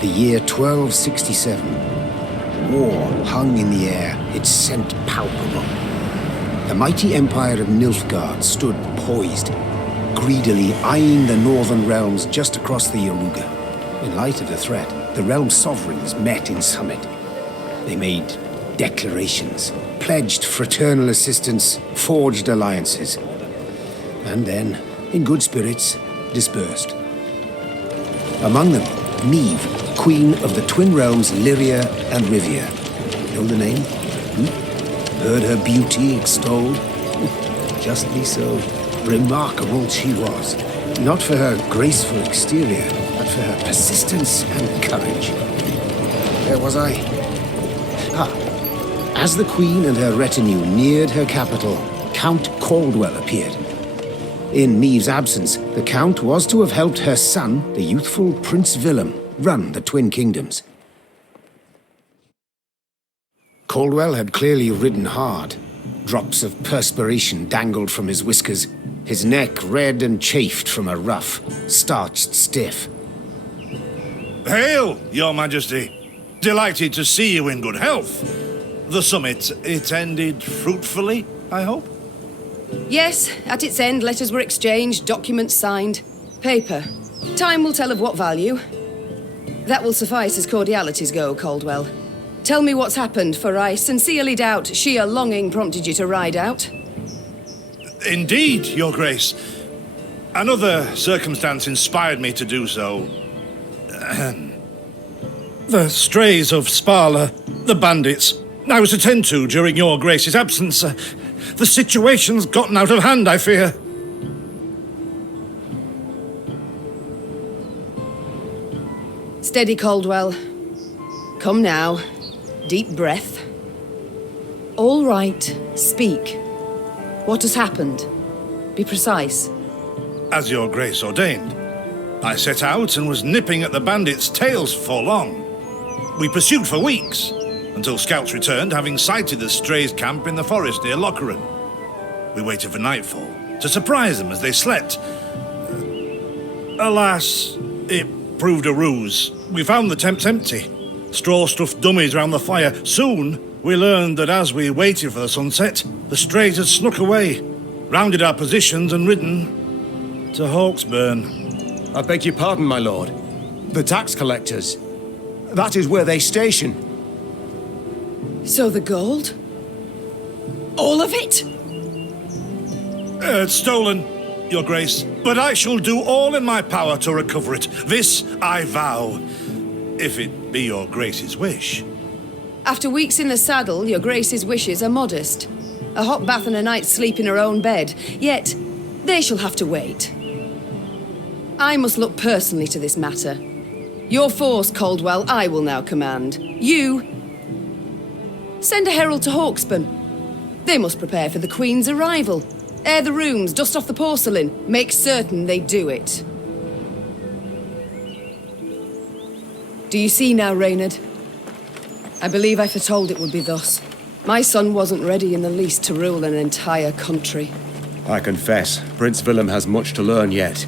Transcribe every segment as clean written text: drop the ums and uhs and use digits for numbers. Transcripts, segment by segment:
The year 1267. War hung in the air, its scent palpable. The mighty empire of Nilfgaard stood poised, greedily eyeing the northern realms just across the Yaruga. In light of the threat, the realm sovereigns met in summit. They made declarations, pledged fraternal assistance, forged alliances, and then, in good spirits, dispersed. Among them, Meve, queen of the twin realms Lyria and Rivia. Know the name? Heard her beauty extolled? Justly so. Remarkable she was. Not for her graceful exterior, but for her persistence and courage. Where was I? As the queen and her retinue neared her capital, Count Caldwell appeared. In Meve's absence, the Count was to have helped her son, the youthful Prince Willem, run the Twin Kingdoms. Caldwell had clearly ridden hard. Drops of perspiration dangled from his whiskers, his neck red and chafed from a ruff, starched stiff. Hail, Your Majesty! Delighted to see you in good health. The summit, it ended fruitfully, I hope? Yes, at its end, letters were exchanged, documents signed. Paper. Time will tell of what value. That will suffice as cordialities go, Caldwell. Tell me what's happened, for I sincerely doubt sheer longing prompted you to ride out. Indeed, Your Grace. Another circumstance inspired me to do so. The strays of Spala, the bandits, I was to tend to during Your Grace's absence. The situation's gotten out of hand, I fear. Steady, Caldwell. Come now. Deep breath. All right, speak. What has happened? Be precise. As Your Grace ordained, I set out and was nipping at the bandits' tails for long. We pursued for weeks, until scouts returned, having sighted the strays' camp in the forest near Locheren. We waited for nightfall to surprise them as they slept. Alas, it proved a ruse. We found the tents empty. Straw-stuffed dummies round the fire. Soon, we learned that as we waited for the sunset, the strays had snuck away, rounded our positions and ridden to Hawksburn. I beg your pardon, my lord. The tax collectors. That is where they station. So the gold? All of it? It's stolen, Your Grace, but I shall do all in my power to recover it. This I vow, if it be Your Grace's wish. After weeks in the saddle, Your Grace's wishes are modest. A hot bath and a night's sleep in her own bed. Yet, they shall have to wait. I must look personally to this matter. Your force, Caldwell, I will now command. You... send a herald to Hawksburn. They must prepare for the Queen's arrival. Air the rooms, dust off the porcelain. Make certain they do it. Do you see now, Reynard? I believe I foretold it would be thus. My son wasn't ready in the least to rule an entire country. I confess, Prince Willem has much to learn yet.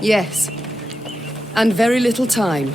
Yes. And very little time.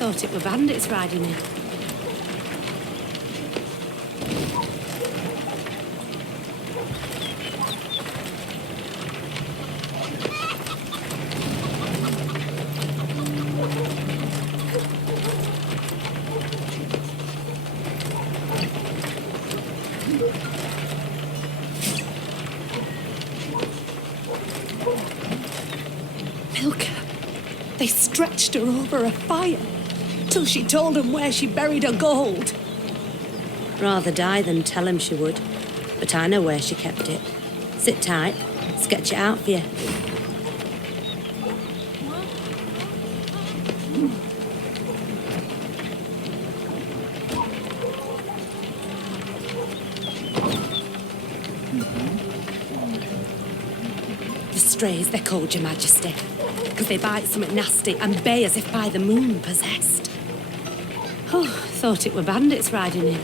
thought it were bandits riding in. They stretched her over a fire till she told them where she buried her gold. Rather die than tell him she would. But I know where she kept it. Sit tight. Sketch it out for you. The strays, they're called, Your Majesty. Because they bite something nasty and bay as if by the moon possessed. Oh, thought it were bandits riding in.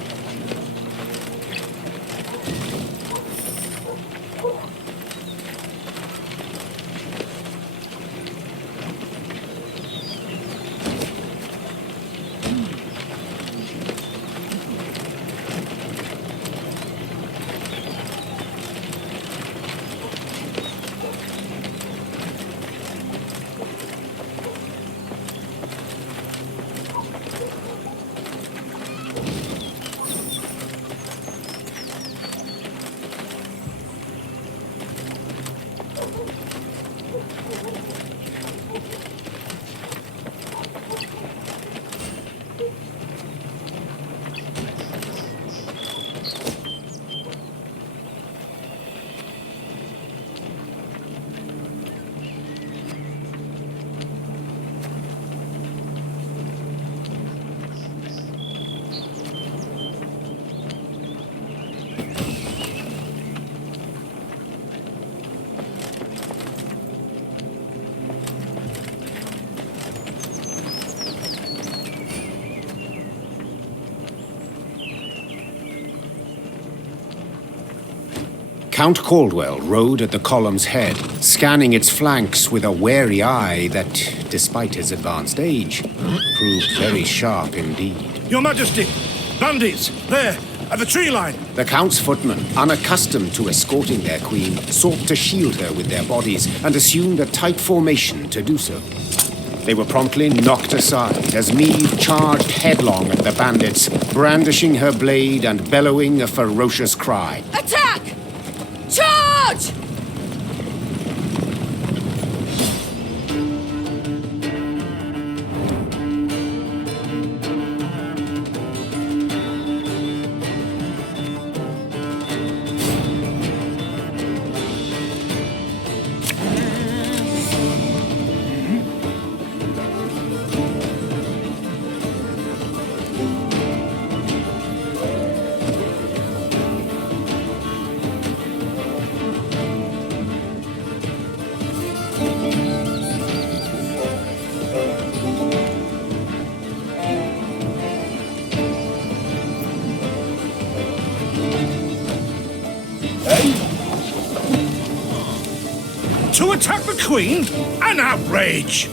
Count Caldwell rode at the column's head, scanning its flanks with a wary eye that, despite his advanced age, proved very sharp indeed. Your Majesty! Bandits! There! At the tree line! The Count's footmen, unaccustomed to escorting their queen, sought to shield her with their bodies and assumed a tight formation to do so. They were promptly knocked aside as Meve charged headlong at the bandits, brandishing her blade and bellowing a ferocious cry. Attack! Charge! To attack the Queen? An outrage!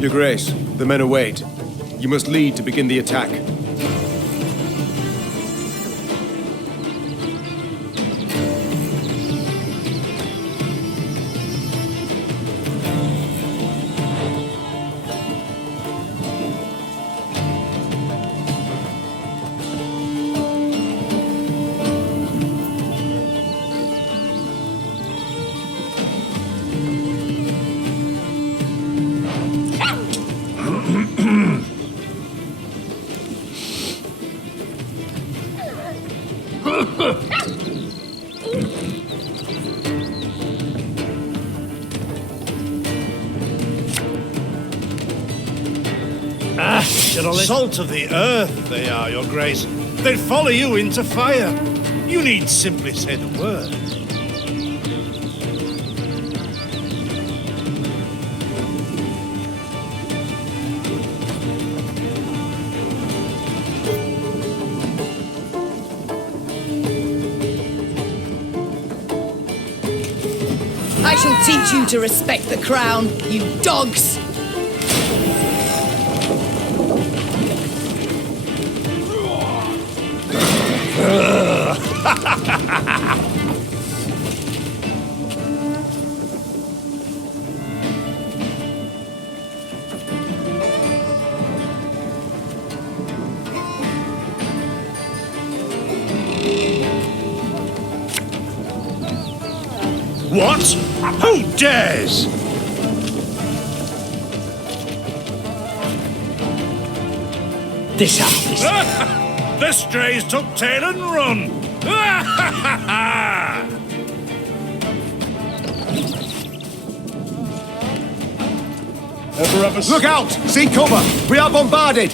Your Grace, the men await. You must lead to begin the attack. Salt of the earth, they are, Your Grace. They'd follow you into fire. You need simply say the word. I shall teach you to respect the crown, you dogs! What? Who dares? This house. The strays took tail and run. Look out! Seek cover! We are bombarded!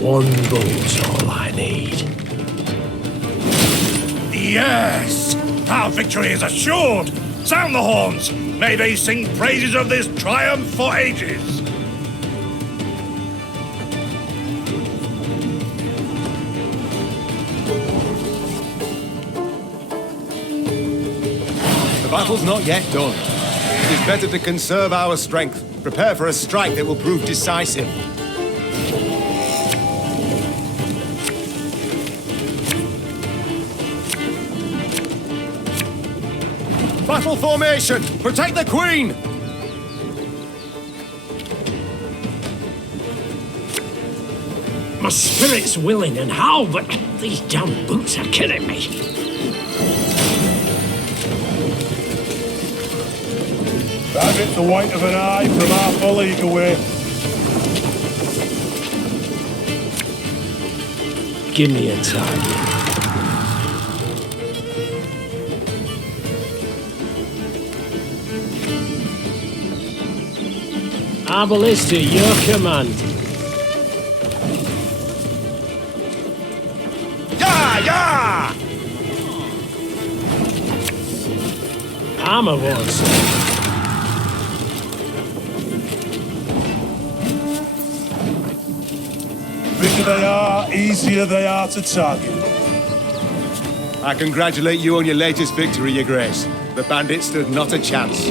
One bull's all I need. Yes! Our victory is assured! Sound the horns! May they sing praises of this triumph for ages! The battle's not yet done. It is better to conserve our strength. Prepare for a strike that will prove decisive. Battle formation! Protect the Queen! My spirit's willing and how, but these damn boots are killing me. That bit the white of an eye from half a league away. Give me a target. Arbalist at your command. Yeah, yeah! Armor wars. Bigger they are, easier they are to target. I congratulate you on your latest victory, Your Grace. The bandits stood not a chance.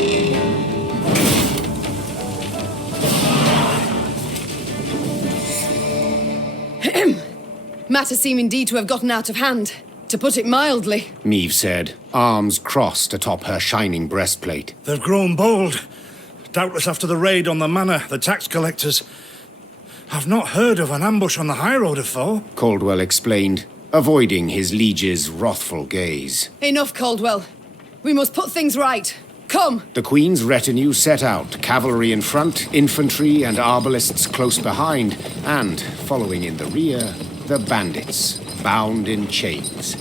Matters seem indeed to have gotten out of hand, to put it mildly. Meve said, arms crossed atop her shining breastplate. They've grown bold. Doubtless after the raid on the manor, the tax collectors. I've not heard of an ambush on the high road afore. Caldwell explained, avoiding his liege's wrathful gaze. Enough, Caldwell. We must put things right. Come! The Queen's retinue set out, cavalry in front, infantry and arbalists close behind, and, following in the rear, the bandits, bound in chains.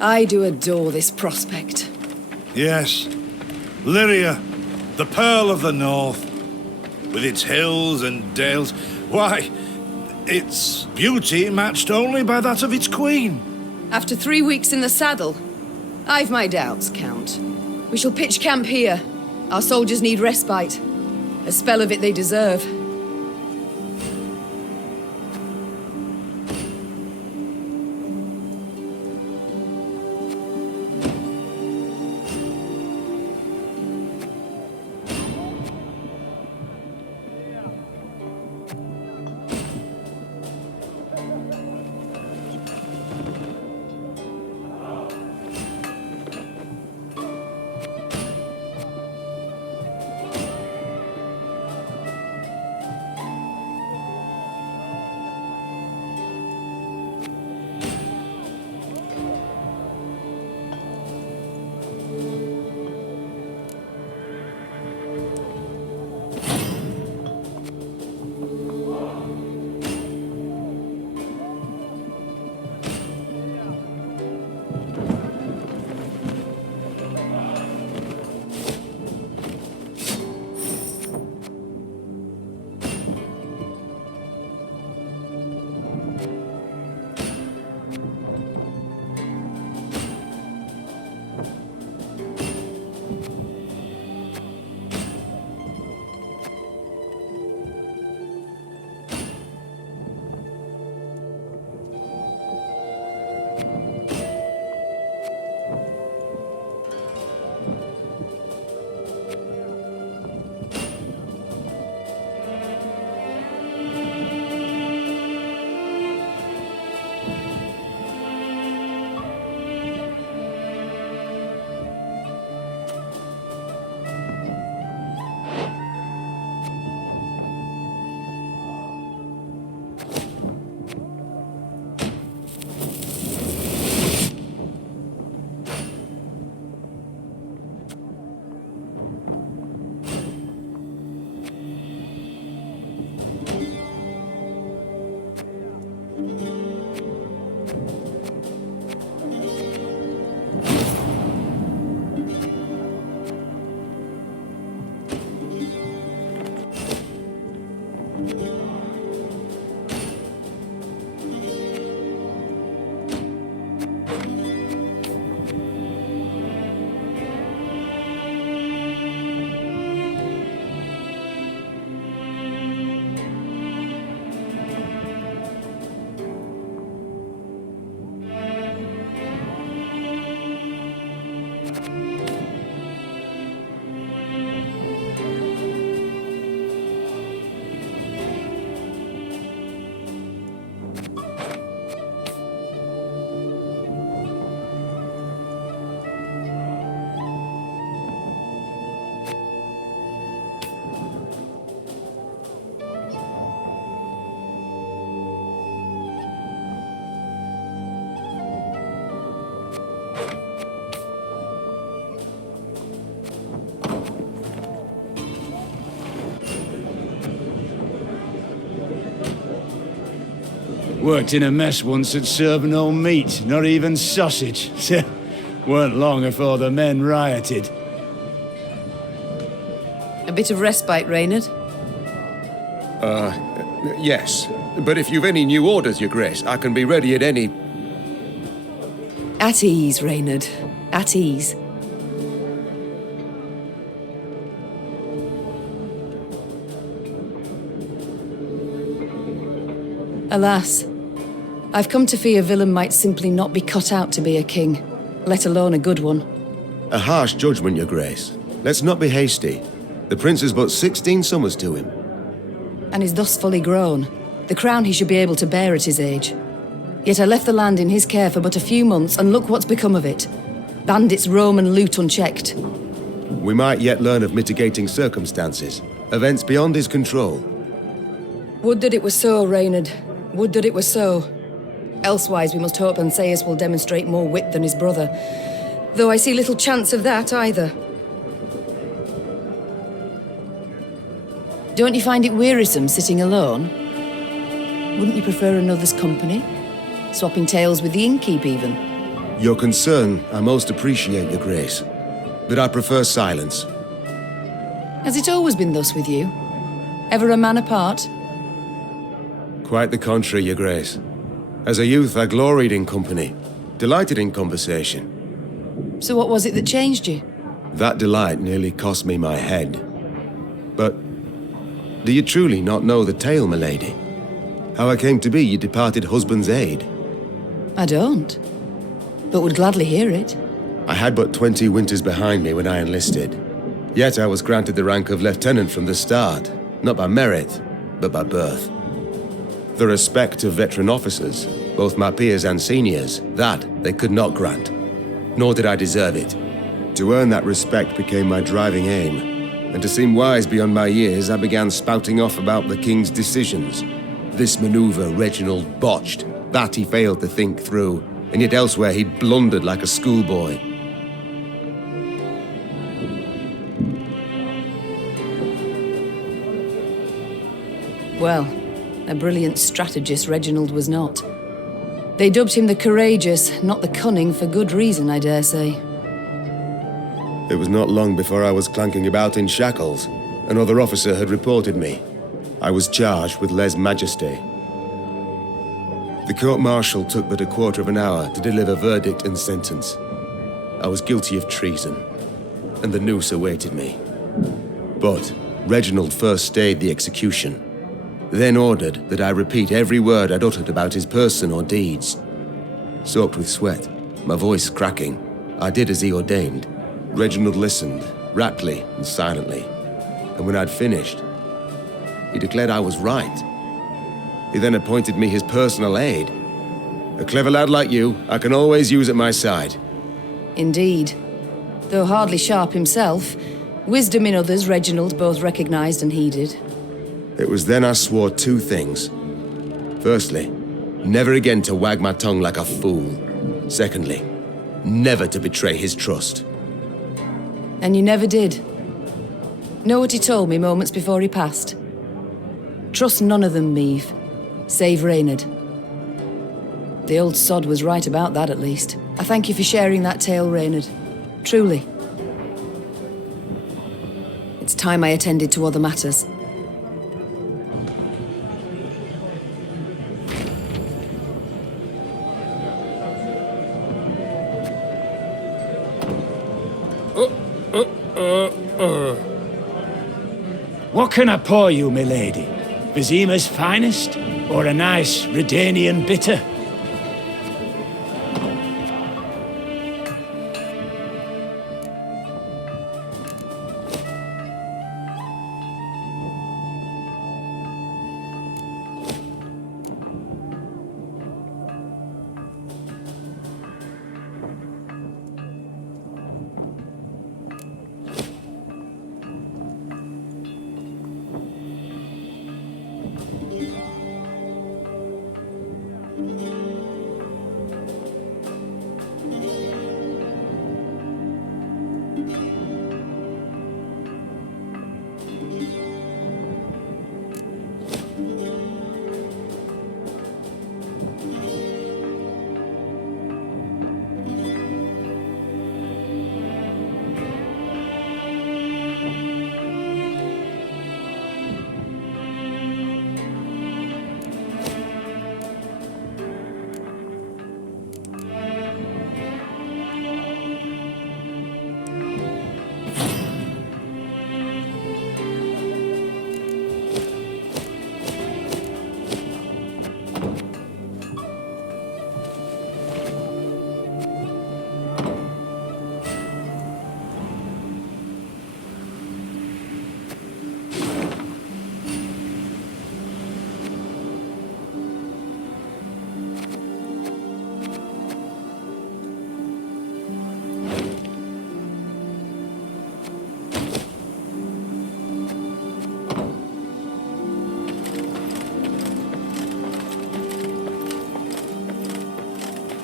I do adore this prospect. Yes. Lyria, the Pearl of the North. With its hills and dales. Why, its beauty matched only by that of its queen. After 3 weeks in the saddle, I've my doubts, Count. We shall pitch camp here. Our soldiers need respite. A spell of it they deserve. Worked in a mess once at serving no meat, not even sausage. Weren't long before the men rioted. A bit of respite, Reynard. Yes. But if you've any new orders, Your Grace, I can be ready at any... At ease, Reynard. At ease. Alas, I've come to fear Willem might simply not be cut out to be a king, let alone a good one. A harsh judgment, Your Grace. Let's not be hasty. The prince is but 16 summers to him. And is thus fully grown. The crown he should be able to bear at his age. Yet I left the land in his care for but a few months, and look what's become of it. Bandits roam and loot unchecked. We might yet learn of mitigating circumstances. Events beyond his control. Would that it were so, Reynard. Would that it were so. Elsewise we must hope Ansaeus will demonstrate more wit than his brother. Though I see little chance of that either. Don't you find it wearisome sitting alone? Wouldn't you prefer another's company? Swapping tales with the innkeep, even? Your concern I most appreciate, Your Grace. But I prefer silence. Has it always been thus with you? Ever a man apart? Quite the contrary, Your Grace. As a youth, I gloried in company, delighted in conversation. So what was it that changed you? That delight nearly cost me my head. But do you truly not know the tale, milady? How I came to be your departed husband's aide? I don't, but would gladly hear it. I had but 20 winters behind me when I enlisted. Yet I was granted the rank of lieutenant from the start, not by merit, but by birth. The respect of veteran officers, both my peers and seniors, that they could not grant. Nor did I deserve it. To earn that respect became my driving aim. And to seem wise beyond my years, I began spouting off about the king's decisions. This maneuver Reginald botched, that he failed to think through, and yet elsewhere he'd blundered like a schoolboy. Well, a brilliant strategist Reginald was not. They dubbed him the courageous, not the cunning, for good reason, I dare say. It was not long before I was clanking about in shackles. Another officer had reported me. I was charged with lèse-majesté. The court-martial took but a quarter of an hour to deliver verdict and sentence. I was guilty of treason, and the noose awaited me. But Reginald first stayed the execution, then ordered that I repeat every word I'd uttered about his person or deeds. Soaked with sweat, my voice cracking, I did as he ordained. Reginald listened, raptly and silently, and when I'd finished, he declared I was right. He then appointed me his personal aide. A clever lad like you, I can always use at my side. Indeed. Though hardly sharp himself, wisdom in others Reginald both recognized and heeded. It was then I swore two things. Firstly, never again to wag my tongue like a fool. Secondly, never to betray his trust. And you never did. Know what he told me moments before he passed? Trust none of them, Meve, save Reynard. The old sod was right about that, at least. I thank you for sharing that tale, Reynard. Truly. It's time I attended to other matters. What can I pour you, milady? Vizima's finest? Or a nice Redanian bitter?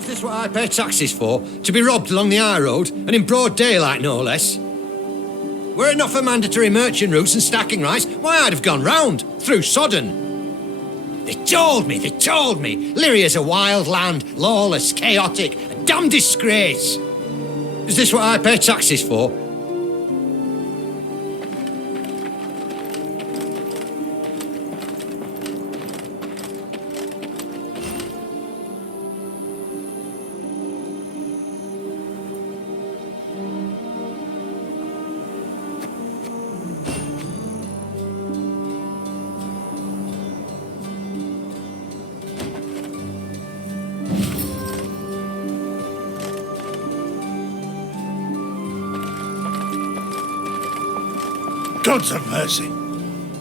Is this what I pay taxes for? To be robbed along the high road, and in broad daylight, no less? Were it not for mandatory merchant routes and stacking rights, why, I'd have gone round, through Sodden. They told me, Lyria's a wild land, lawless, chaotic, a damn disgrace. Is this what I pay taxes for? Gods of mercy!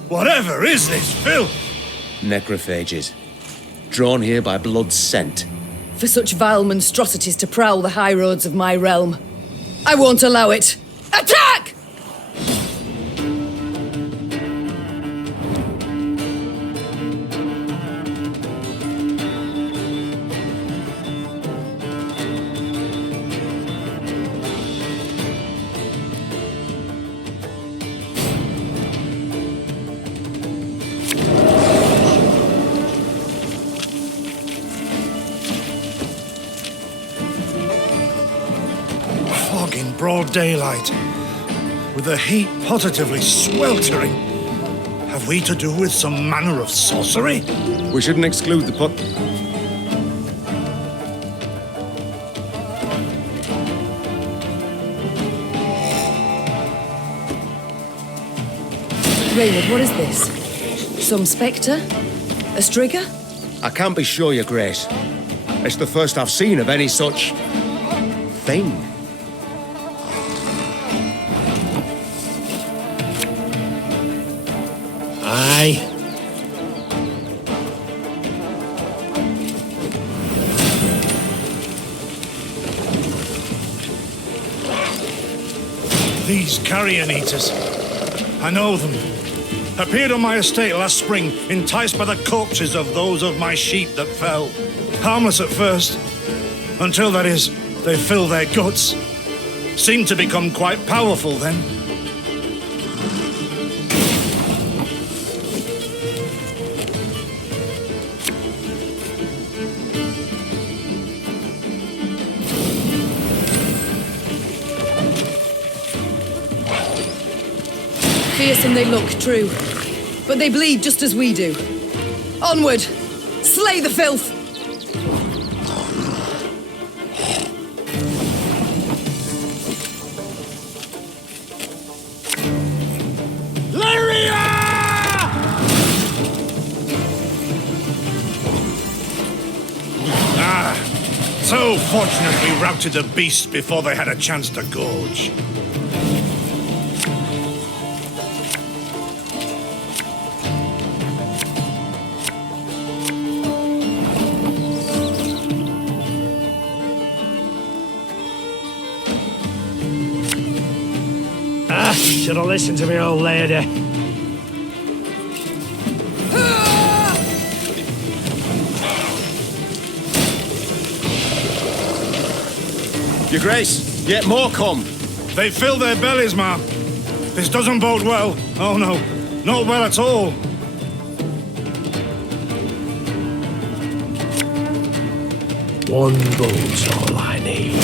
Whatever is this filth? Necrophages. Drawn here by blood's scent. For such vile monstrosities to prowl the high roads of my realm. I won't allow it! Attack! In broad daylight, with the heat positively sweltering. Have we to do with some manner of sorcery? We shouldn't exclude the Raynard, what is this? Some spectre? A strigger? I can't be sure, Your Grace. It's the first I've seen of any such... thing. Aye. These carrion eaters. I know them. Appeared on my estate last spring, enticed by the corpses of those of my sheep that fell. Harmless at first, until, that is, they fill their guts. Seemed to become quite powerful then. Fearsome they look, true. But they bleed just as we do. Onward! Slay the filth! Lyria! So fortunate we routed the beasts before they had a chance to gorge. Should have listened to me old lady. Your Grace, yet more come. They fill their bellies, ma'am. This doesn't bode well. Oh no, not well at all. One boat's all I need.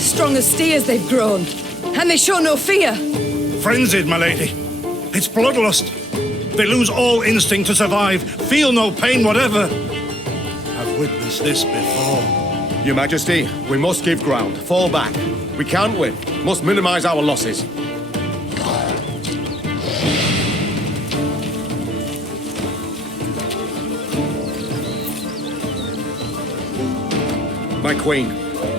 Strong as steers they've grown, and they show no fear. Frenzied, my lady. It's bloodlust. They lose all instinct to survive, feel no pain whatever. I've witnessed this before. Your Majesty, we must give ground. Fall back. We can't win. Must minimize our losses. My Queen,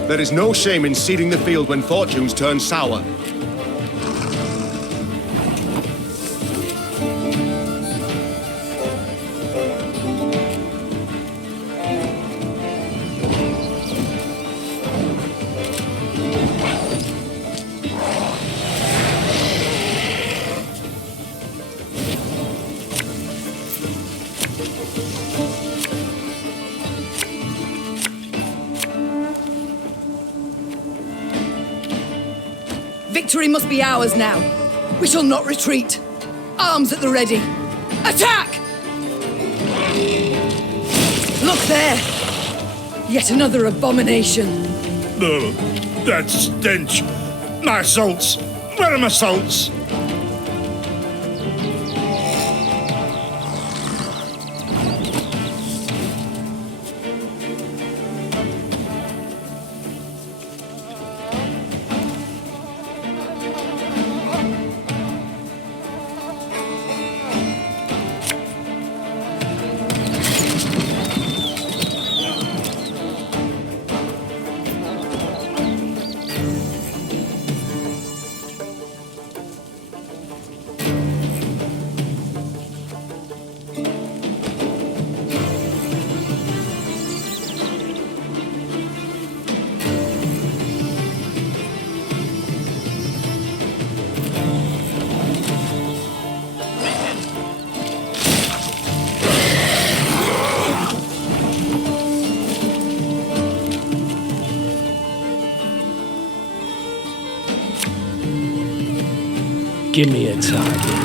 there is no shame in ceding the field when fortunes turn sour. Victory must be ours now. We shall not retreat. Arms at the ready. Attack! Look there! Yet another abomination. Ugh, that stench. My salts. Where are my salts? Give me a target.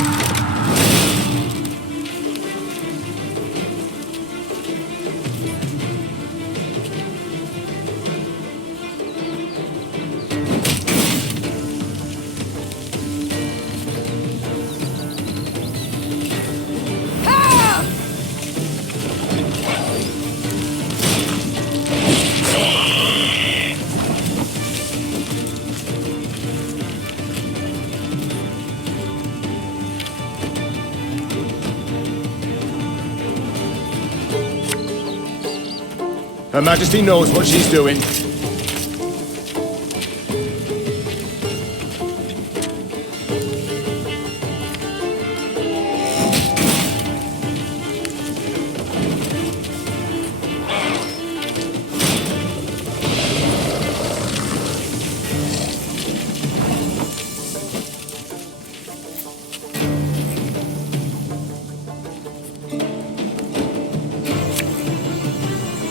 Her Majesty knows what she's doing.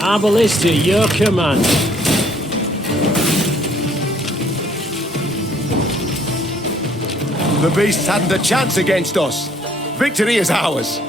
Our ballista, your command. The beasts hadn't a chance against us. Victory is ours.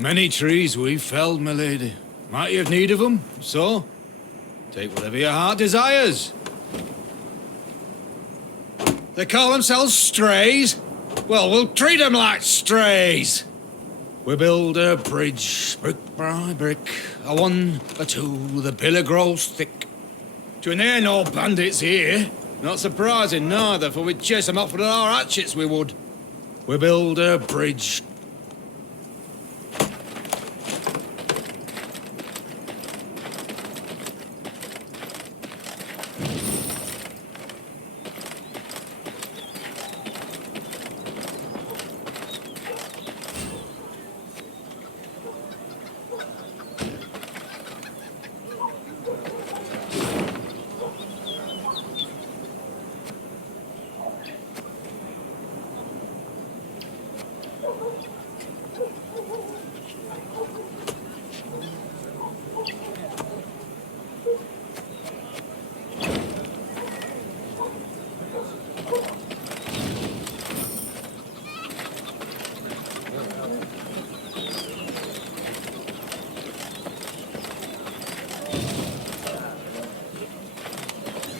Many trees we've felled, my lady. Might you have need of them? So, take whatever your heart desires. They call themselves strays? Well, we'll treat them like strays. We build a bridge, brick by brick. A one, a two, the pillar grows thick. There ain't no bandits here. Not surprising, neither, for we'd chase them off with our hatchets, we would. We build a bridge.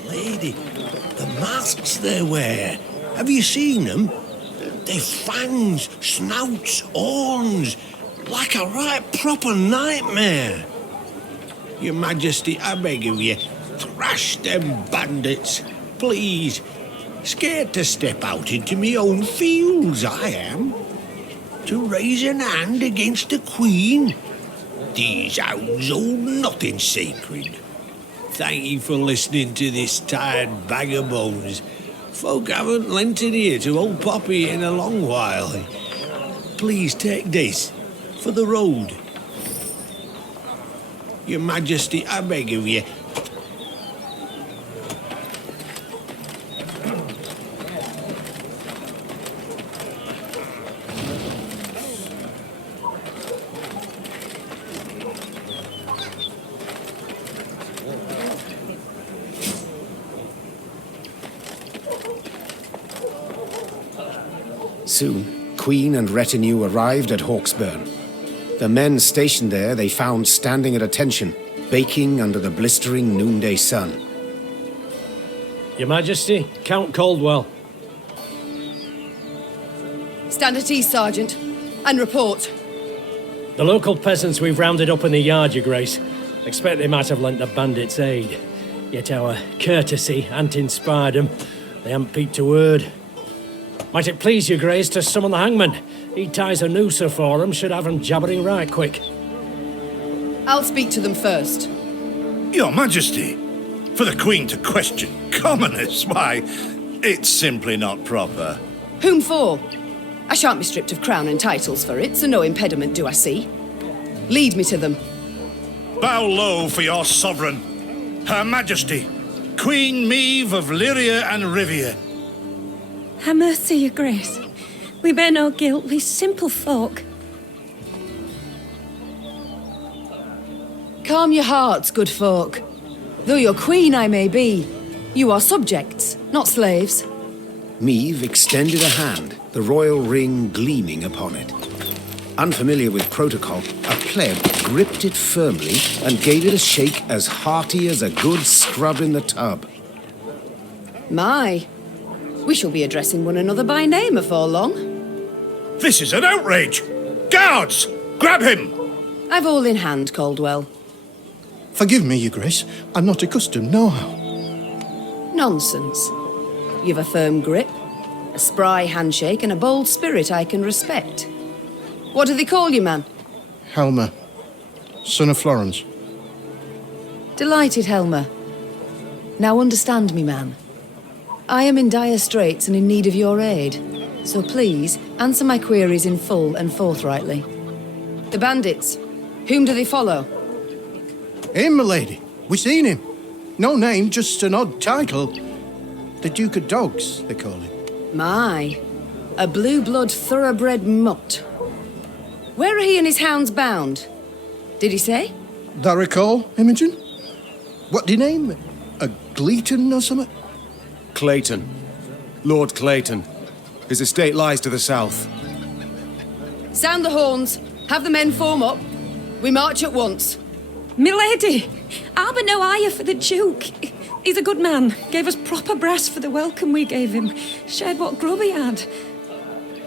Lady, the masks they wear. Have you seen them? They've fangs, snouts, horns, like a right proper nightmare. Your Majesty, I beg of you, thrash them bandits, please. Scared to step out into me own fields, I am. To raise an hand against the Queen. These hounds hold nothing sacred. Thank you for listening to this tired bag of bones. Folk haven't lent an ear to old Poppy in a long while. Please take this for the road. Your Majesty, I beg of you. Soon, Queen and retinue arrived at Hawksburn. The men stationed there they found standing at attention, baking under the blistering noonday sun. Your Majesty, Count Caldwell. Stand at ease, Sergeant, and report. The local peasants we've rounded up in the yard, Your Grace. Expect they might have lent the bandits aid. Yet our courtesy hadn't inspired them. They haven't peeped a word. Might it please Your Grace to summon the hangman? He ties a noose for them, should have them jabbering right quick. I'll speak to them first. Your Majesty, for the Queen to question commoners, why, it's simply not proper. Whom for? I shan't be stripped of crown and titles for it, so no impediment do I see. Lead me to them. Bow low for your sovereign, Her Majesty, Queen Meve of Lyria and Rivia. Ha' mercy, Your Grace. We bear no guilt, we simple folk. Calm your hearts, good folk. Though your queen I may be, you are subjects, not slaves. Meve extended a hand, the royal ring gleaming upon it. Unfamiliar with protocol, a pleb gripped it firmly and gave it a shake as hearty as a good scrub in the tub. My, we shall be addressing one another by name afore long. This is an outrage! Guards! Grab him! I've all in hand, Caldwell. Forgive me, Your Grace. I'm not accustomed, nohow. Nonsense. You've a firm grip, a spry handshake, and a bold spirit I can respect. What do they call you, man? Helmer, son of Florence. Delighted, Helmer. Now understand me, man. I am in dire straits and in need of your aid, so please answer my queries in full and forthrightly. The bandits, whom do they follow? Him, my lady. We seen him. No name, just an odd title. The Duke of Dogs, they call him. My, a blue-blood thoroughbred mutt. Where are he and his hounds bound? Did he say? Thou recall, Imogen? What do you name? A Gleeton or something? Clayton. Lord Clayton. His estate lies to the south. Sound the horns. Have the men form up. We march at once. Milady, I'll be no higher for the Duke. He's a good man. Gave us proper brass for the welcome we gave him. Shared what grub he had.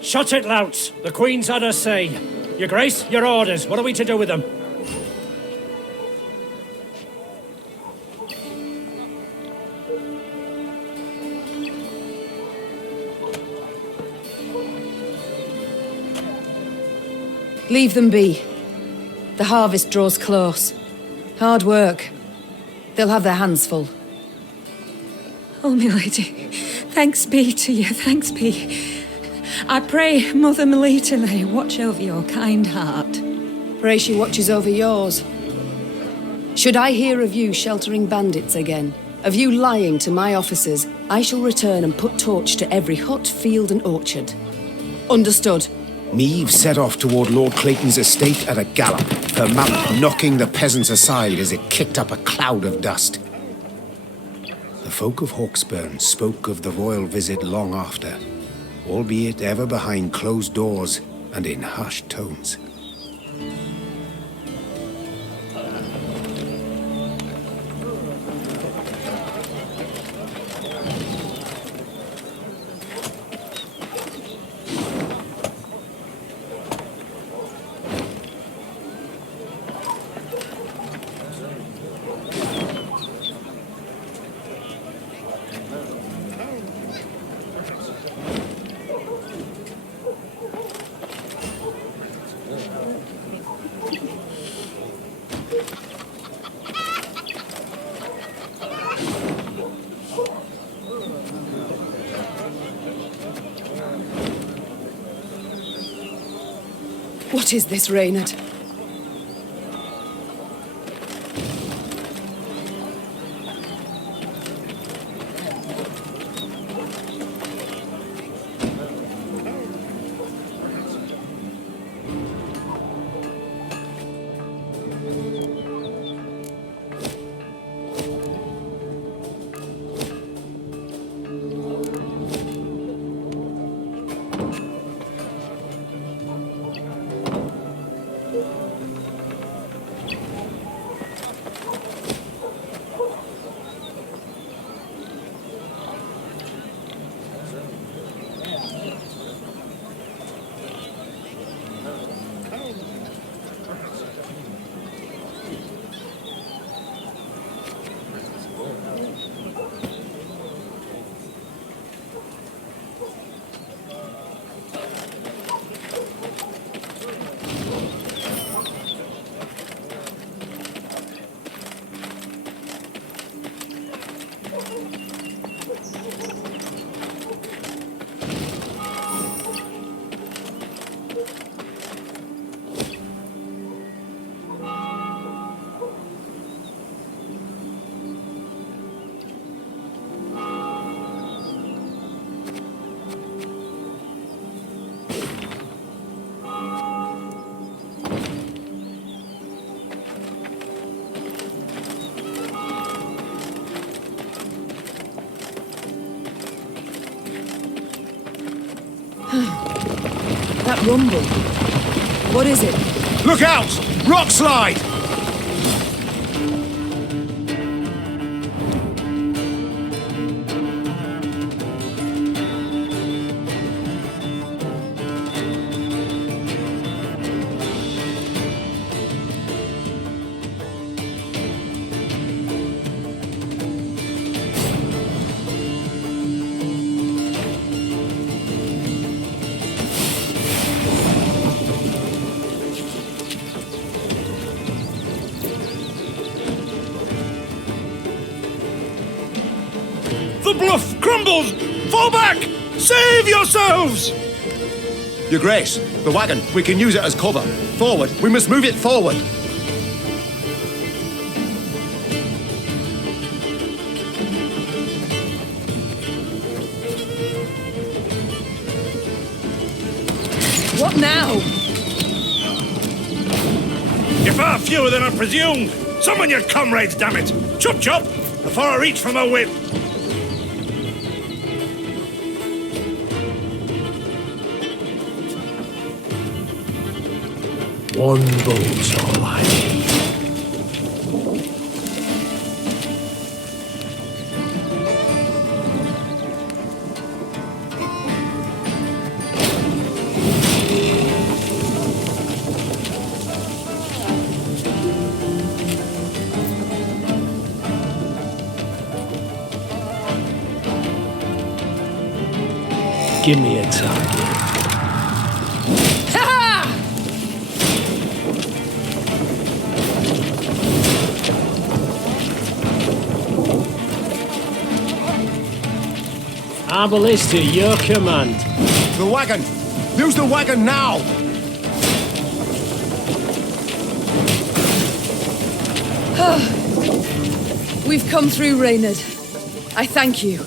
Shut it, louts. The Queen's had her say. Your Grace, your orders. What are we to do with them? Leave them be. The harvest draws close. Hard work. They'll have their hands full. Oh, milady, thanks be to you, thanks be. I pray Mother Melita watch over your kind heart. Pray she watches over yours. Should I hear of you sheltering bandits again, of you lying to my officers, I shall return and put torch to every hut, field and orchard. Understood. Meve set off toward Lord Clayton's estate at a gallop, her mount knocking the peasants aside as it kicked up a cloud of dust. The folk of Hawksburn spoke of the royal visit long after, albeit ever behind closed doors and in hushed tones. What is this, Reynard? That rumble. What is it? Look out! Rock slide! The bluff crumbles! Fall back! Save yourselves! Your Grace, the wagon. We can use it as cover. Forward. We must move it forward. What now? You're far fewer than I presumed. Summon your comrades, damn it! Chop chop! Before I reach for my whip. One boat's all I need. Give me a target. Our ballista, your command. The wagon! Use the wagon now! We've come through, Reynard. I thank you.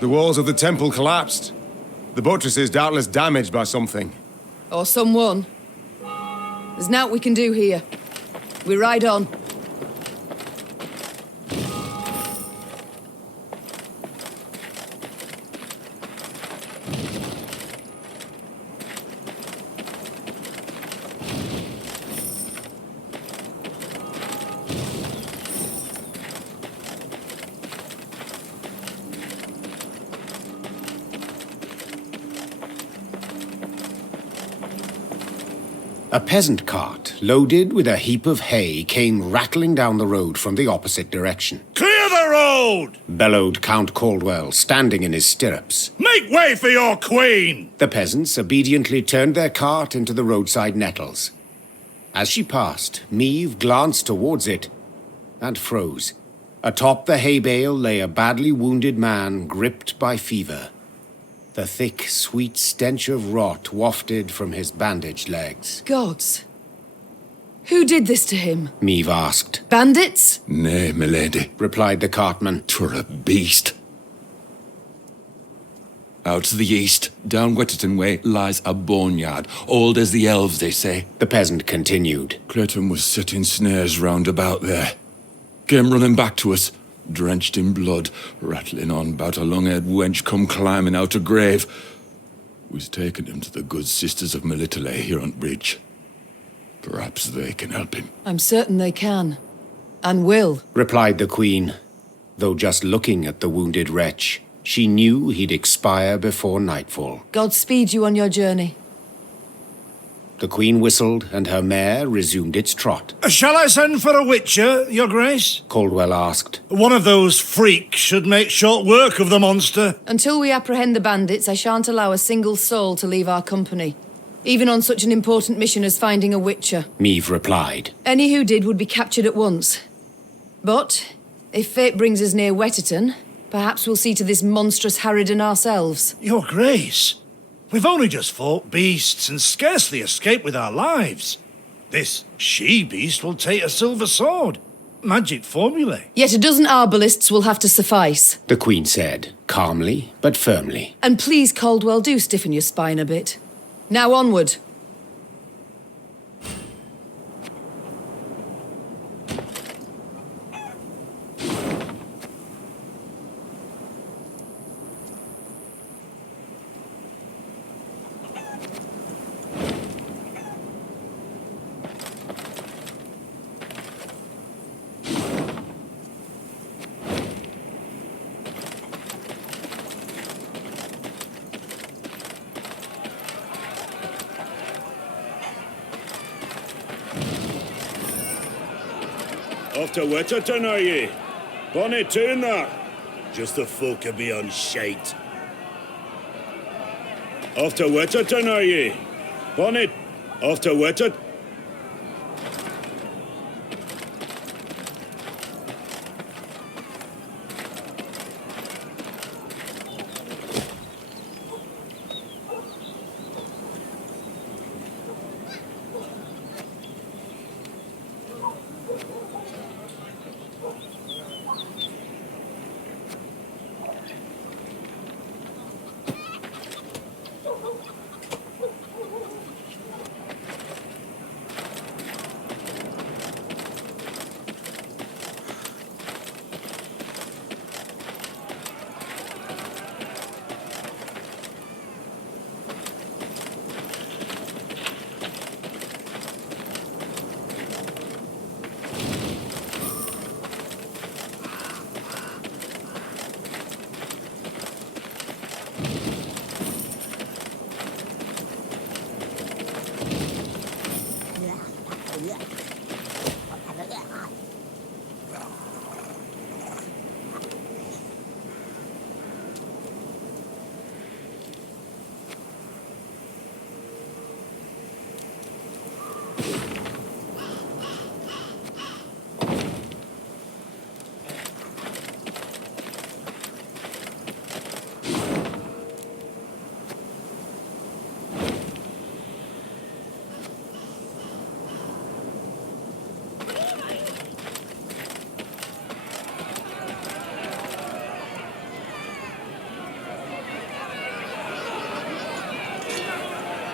The walls of the temple collapsed. The buttress is doubtless damaged by something. Or someone. There's naught we can do here. We ride on. A peasant cart, loaded with a heap of hay, came rattling down the road from the opposite direction. Clear the road! Bellowed Count Caldwell, standing in his stirrups. Make way for your queen! The peasants obediently turned their cart into the roadside nettles. As she passed, Meve glanced towards it and froze. Atop the hay bale lay a badly wounded man gripped by fever. The thick, sweet stench of rot wafted from his bandaged legs. Gods. Who did this to him? Meve asked. Bandits? Nay, milady, Replied the cartman. 'twere a beast. Out to the east, down Wetterton way, lies a boneyard, old as the elves, they say. The peasant continued. Clayton was setting snares round about there. Came running back to us, drenched in blood, rattling on about a long-haired wench come climbing out a grave. We's taken him to the good sisters of Melitele here on bridge. Perhaps they can help him. I'm certain they can. And will. Replied the queen. Though just looking at the wounded wretch, she knew he'd expire before nightfall. God speed you on your journey. The queen whistled, and her mare resumed its trot. Shall I send for a witcher, your grace? Caldwell asked. One of those freaks should make short work of the monster. Until we apprehend the bandits, I shan't allow a single soul to leave our company. Even on such an important mission as finding a witcher. Meve replied. Any who did would be captured at once. But, if fate brings us near Wetterton, perhaps we'll see to this monstrous harridan ourselves. Your grace, we've only just fought beasts and scarcely escaped with our lives. This she-beast will take a silver sword. Magic formulae. Yet a dozen arbalists will have to suffice. The queen said, calmly but firmly. And please, Caldwell, do stiffen your spine a bit. Now onward. Off to Wetterton, are ye? Bonnet tune that. Just the folk of me on shite. Off to Wetterton, are ye? Bonnet, off to Wetterton.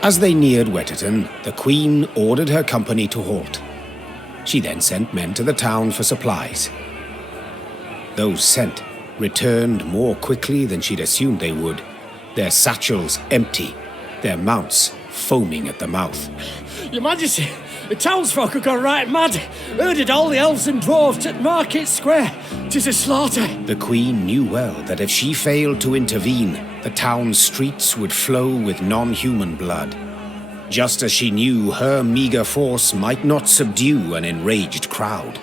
As they neared Wetterton, the Queen ordered her company to halt. She then sent men to the town for supplies. Those sent returned more quickly than she'd assumed they would, their satchels empty, their mounts foaming at the mouth. Your Majesty, the townsfolk have gone right mad. Herded all the elves and dwarves at Market Square. 'Tis a slaughter. The Queen knew well that if she failed to intervene, the town's streets would flow with non-human blood. Just as she knew her meager force might not subdue an enraged crowd.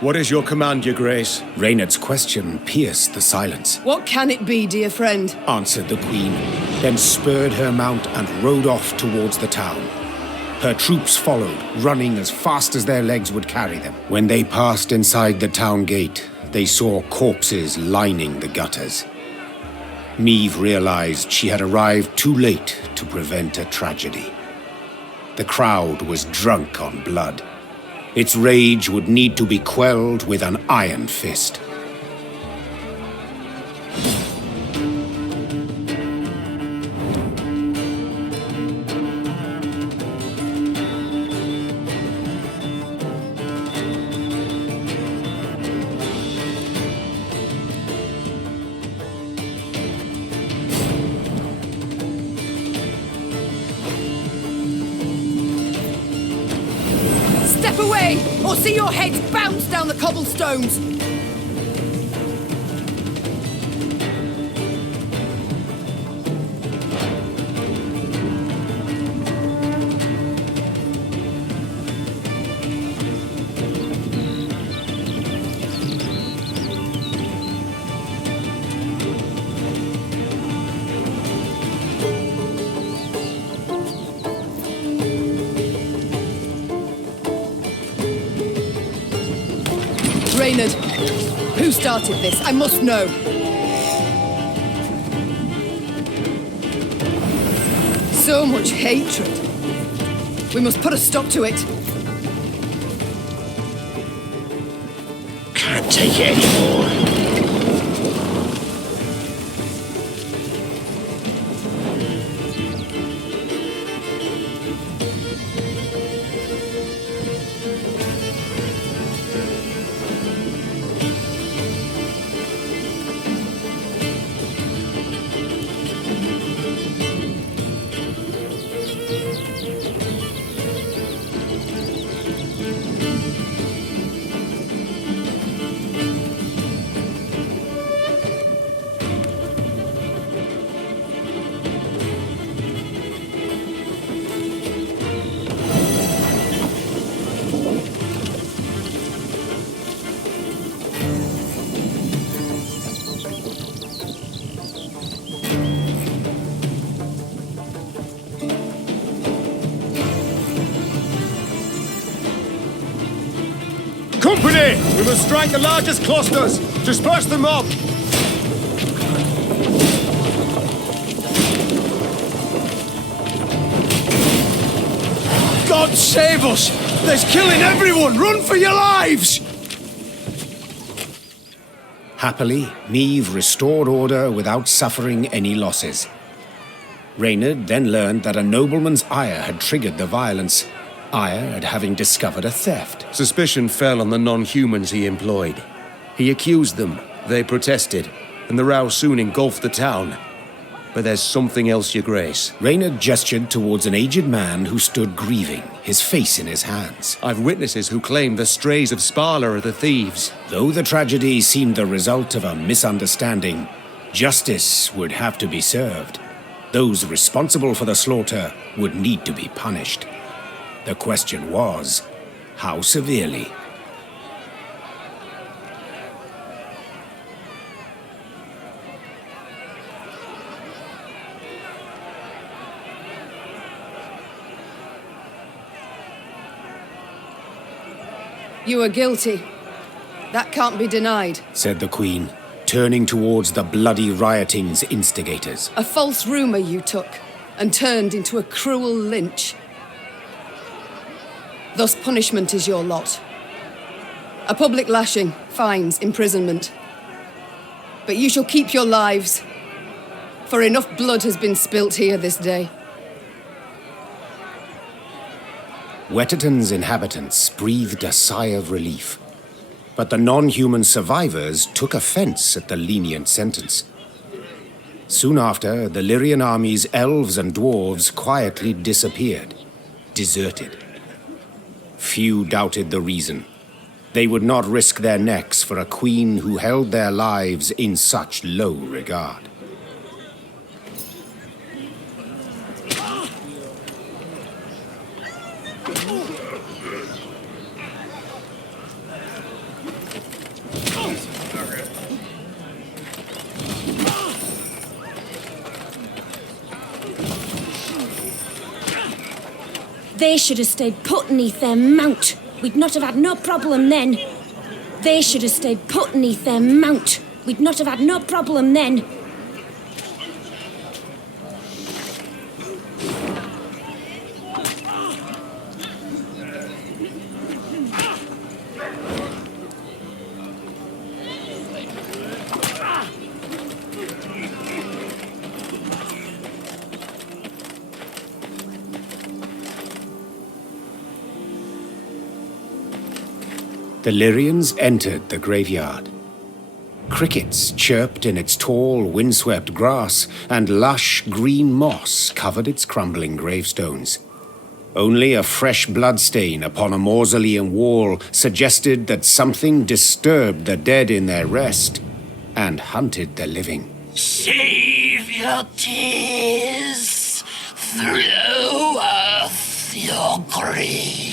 What is your command, Your Grace? Reynard's question pierced the silence. What can it be, dear friend? Answered the Queen, then spurred her mount and rode off towards the town. Her troops followed, running as fast as their legs would carry them. When they passed inside the town gate, they saw corpses lining the gutters. Meve realized she had arrived too late to prevent a tragedy. The crowd was drunk on blood. Its rage would need to be quelled with an iron fist. Step away, or see your heads bounce down the cobblestones! Reynard, who started this? I must know. So much hatred. We must put a stop to it. Can't take it anymore. Company! We must strike the largest clusters! Disperse the mob! God save us! There's killing everyone! Run for your lives! Happily, Meve restored order without suffering any losses. Reynard then learned that a nobleman's ire had triggered the violence, ire at having discovered a theft. Suspicion fell on the non-humans he employed. He accused them, they protested, and the row soon engulfed the town. But there's something else, Your Grace. Reynard gestured towards an aged man who stood grieving, his face in his hands. I've witnesses who claim the strays of Sparla are the thieves. Though the tragedy seemed the result of a misunderstanding, justice would have to be served. Those responsible for the slaughter would need to be punished. The question was, how severely? You are guilty. That can't be denied. Said the Queen, turning towards the bloody rioting's instigators. A false rumor you took, and turned into a cruel lynch. Thus punishment is your lot. A public lashing, fines, imprisonment. But you shall keep your lives, for enough blood has been spilt here this day. Wetterton's inhabitants breathed a sigh of relief, but the non-human survivors took offense at the lenient sentence. Soon after, the Lyrian army's elves and dwarves quietly disappeared, deserted. Few doubted the reason. They would not risk their necks for a queen who held their lives in such low regard. They should have stayed put neath their mount. We'd not have had no problem then. They should have stayed put neath their mount. We'd not have had no problem then. The Lyrians entered the graveyard. Crickets chirped in its tall, windswept grass, and lush green moss covered its crumbling gravestones. Only a fresh bloodstain upon a mausoleum wall suggested that something disturbed the dead in their rest and hunted the living. Save your tears, throw earth your grief.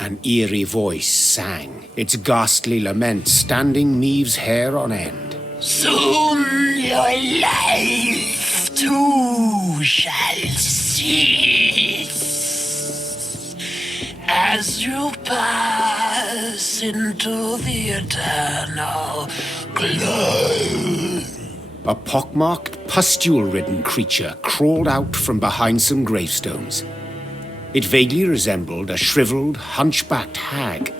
An eerie voice sang, its ghastly lament standing Meve's hair on end. Soon your life too shall cease as you pass into the eternal glow. A pockmarked, pustule-ridden creature crawled out from behind some gravestones. It vaguely resembled a shriveled, hunchbacked hag,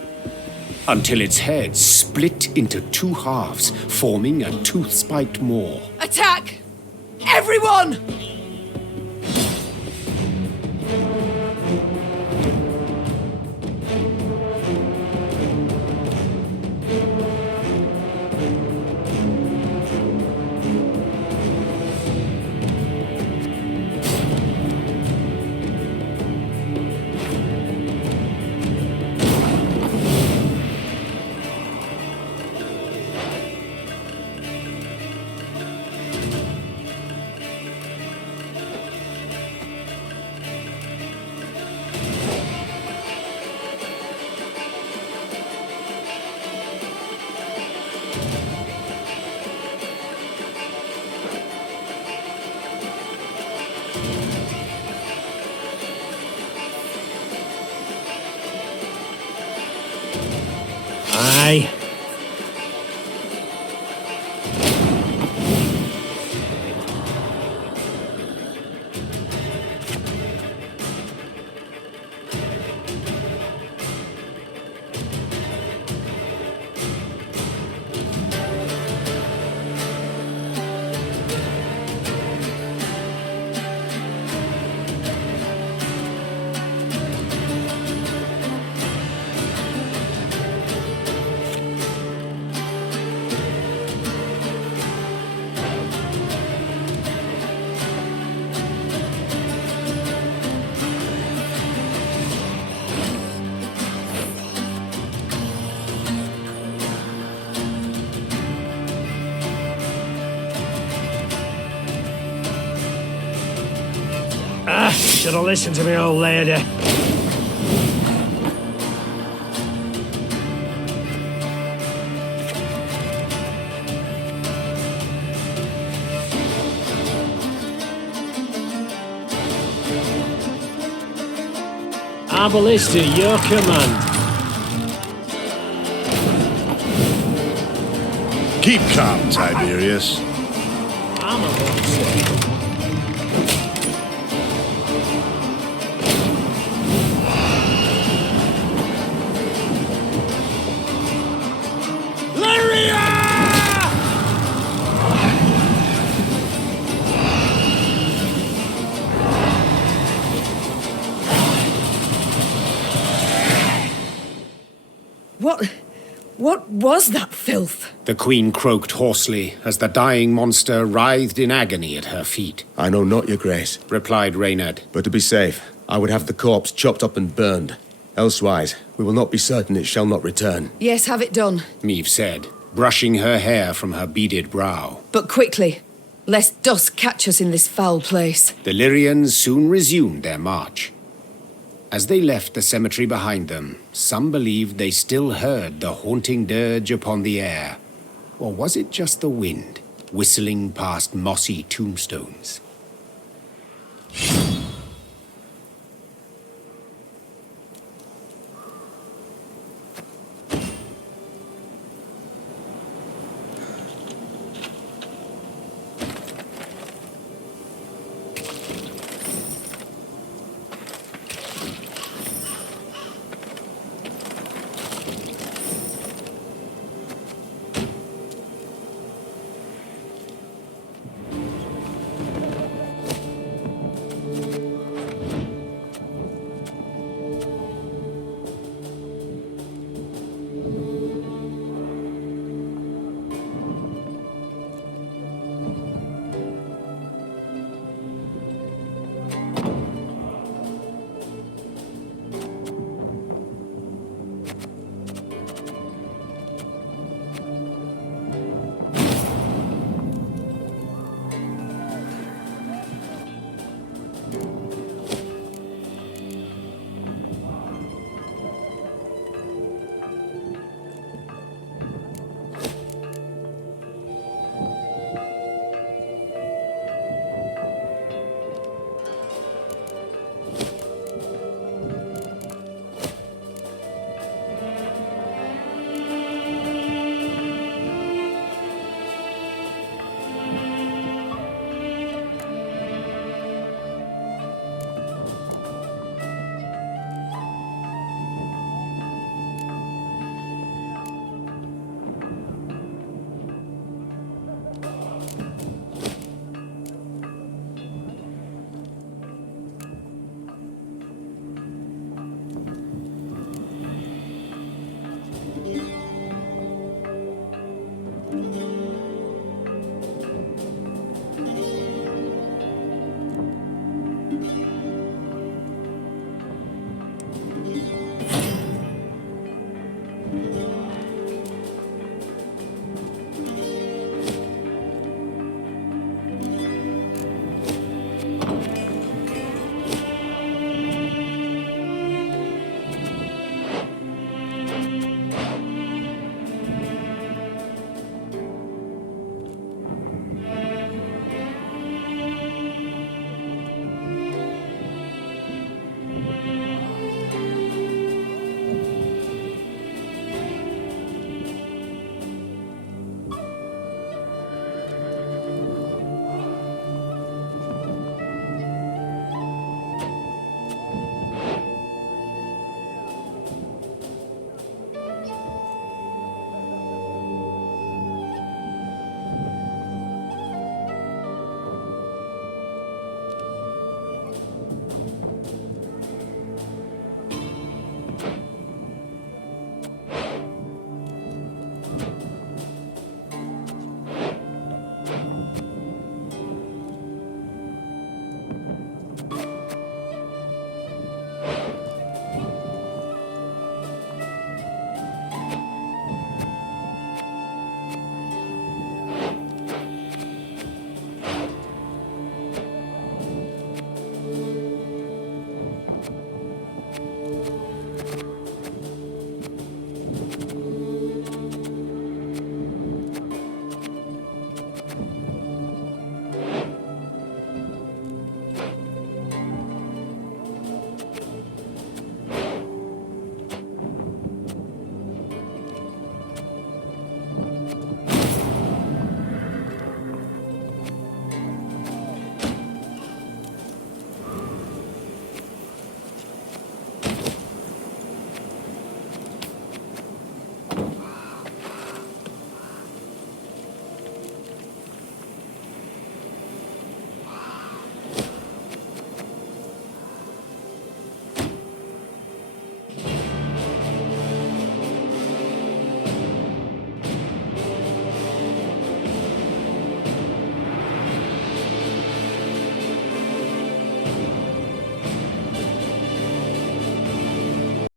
until its head split into two halves, forming a tooth-spiked maw. Attack! Everyone! Aye. Should have listened to me, old lady. Our ballista, your command. Keep calm, Tiberius. I'm a monster. What was that filth? The queen croaked hoarsely as the dying monster writhed in agony at her feet. I know not, your grace, replied Reynard. But to be safe, I would have the corpse chopped up and burned. Elsewise, we will not be certain it shall not return. Yes, have it done. Meve said, brushing her hair from her beaded brow. But quickly, lest dusk catch us in this foul place. The Lyrians soon resumed their march. As they left the cemetery behind them, some believed they still heard the haunting dirge upon the air. Or was it just the wind, whistling past mossy tombstones?